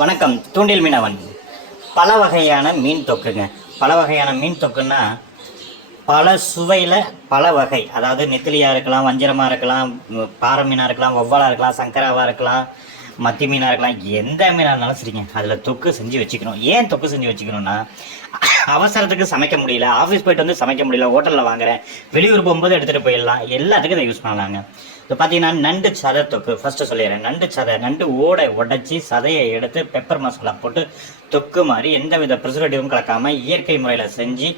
வணக்கம். தூண்டில் மீனவன். பல வகையான மீன் தொக்குங்க. பல வகையான மீன் தொக்குன்னா பல சுவையில் பல வகை. அதாவது நெத்திலியாக இருக்கலாம், வஞ்சிரமாக இருக்கலாம், பாறை மீனாக இருக்கலாம், ஒவ்வாலாக இருக்கலாம், சங்கராவாக இருக்கலாம், மத்தி மீனாக இருக்கலாம், எந்த மீனாக இருந்தாலும் சரிங்க. அதில் தொக்கு செஞ்சு வச்சுக்கணும். ஏன் தொக்கு செஞ்சு வச்சுக்கணும்னா, அவசரத்துக்கு சமைக்க முடியல, ஆஃபீஸ் போய்ட்டு வந்து சமைக்க முடியல, ஹோட்டலில் வாங்குறேன், வெளியூர் போகும்போது எடுத்துகிட்டு போயிடலாம், எல்லாத்துக்கும் இதை யூஸ் பண்ணலாங்க. இப்போ பார்த்தீங்கன்னா நண்டு சதை தொக்கு ஃபஸ்ட்டு சொல்லிடுறேன். நண்டு ஓடை உடச்சி சதையை எடுத்து பெப்பர் மசாலா போட்டு தொக்கு மாதிரி எந்த வித ப்ரிசர்வேட்டிவும் கலக்காமல் இயற்கை முறையில் செஞ்சு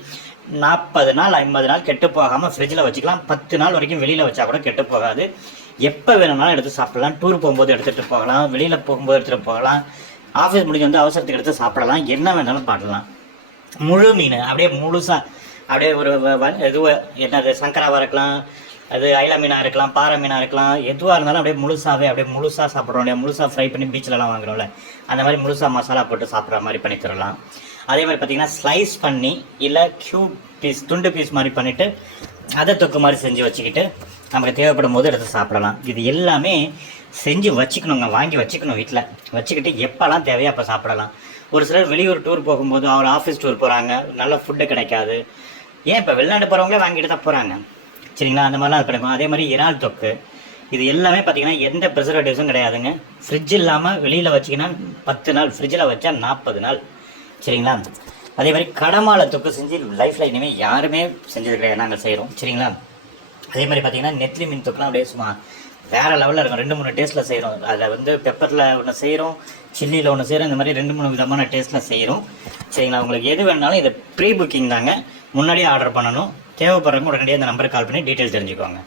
40 நாள் 50 நாள் கெட்டு போகாமல் ஃப்ரிட்ஜில் வச்சுக்கலாம். 10 நாள் வரைக்கும் வெளியில் வச்சா கூட கெட்டு போகாது. எப்போ வேணும்னாலும் எடுத்து சாப்பிடலாம். டூர் போகும்போது எடுத்துகிட்டு போகலாம், வெளியில் போகும்போது எடுத்துகிட்டு போகலாம், ஆஃபீஸ் முடிஞ்சு வந்து அவசரத்துக்கு எடுத்து சாப்பிடலாம், என்ன வேணாலும் பாடலாம். முழு மீன் அப்படியே முழுசாக அப்படியே ஒரு இது என்னது சங்கராவாக இருக்கலாம், அது ஐலா மீனாக இருக்கலாம், பாறை மீனாக இருக்கலாம், எதுவாக இருந்தாலும் அப்படியே முழுசாக சாப்பிட்றோம் இல்லையா. முழுசாக ஃப்ரை பண்ணி பீச்சிலலாம் வாங்குறோம்ல, அந்த மாதிரி முழுசாக மசாலா போட்டு சாப்பிட்ற மாதிரி பண்ணி தரலாம். அதே மாதிரி பார்த்திங்கன்னா ஸ்லைஸ் பண்ணி இல்லை க்யூப் பீஸ் துண்டு பீஸ் மாதிரி பண்ணிவிட்டு அதை தொக்கு மாதிரி செஞ்சு வச்சுக்கிட்டு நமக்கு தேவைப்படும் போது எடுத்து சாப்பிடலாம். இது எல்லாமே செஞ்சு வச்சுக்கணுங்க, வாங்கி வச்சுக்கணும், வீட்டில் வச்சுக்கிட்டு எப்போல்லாம் தேவையோ அப்போ சாப்பிடலாம். ஒரு சிலர் வெளியூர் டூர் போகும்போது அவர் ஆஃபீஸ் டூர் போகிறாங்க, நல்ல ஃபுட்டு கிடைக்காது. ஏன் இப்போ வெளிநாட்டு போகிறவங்களே வாங்கிட்டு தான் போகிறாங்க, சரிங்களா. அந்த மாதிரிலாம் அது கிடைக்கும். அதே மாதிரி இறால் தொக்கு, இது எல்லாமே பார்த்திங்கன்னா எந்த ப்ரிசர்வேட்டிவ்ஸும் கிடையாதுங்க. ஃப்ரிட்ஜ் இல்லாமல் வெளியில் வச்சிங்கன்னா 10 நாள், ஃப்ரிட்ஜில் வச்சா 40 நாள், சரிங்களா. அதே மாதிரி கடமாலை தொக்கு செஞ்சு லைஃப்பில் இனிமேல் யாருமே செஞ்சது கிடையாது, நாங்கள் செய்கிறோம், சரிங்களா. அதே மாதிரி பார்த்திங்கன்னா நெத்திலி மீன் தொக்குலாம் அப்படியே சும்மா வேறு லெவலில் இருக்கும். 2-3 டேஸ்ட்டில் செய்கிறோம். அதில் வந்து பெப்பரில் ஒன்று செய்கிறோம், சில்லியில் ஒன்று செய்கிறோம், இந்த மாதிரி 2-3 விதமான டேஸ்ட்டில் செய்கிறோம், சரிங்களா. உங்களுக்கு எது வேணாலும் இதை ப்ரீ புக்கிங் தாங்க, முன்னாடியே ஆர்டர் பண்ணணும். தேவைப்படுறவங்க உடனடியாக இந்த நம்பருக்கு கால் பண்ணி டீட்டெயில் தெரிஞ்சுக்கோங்க.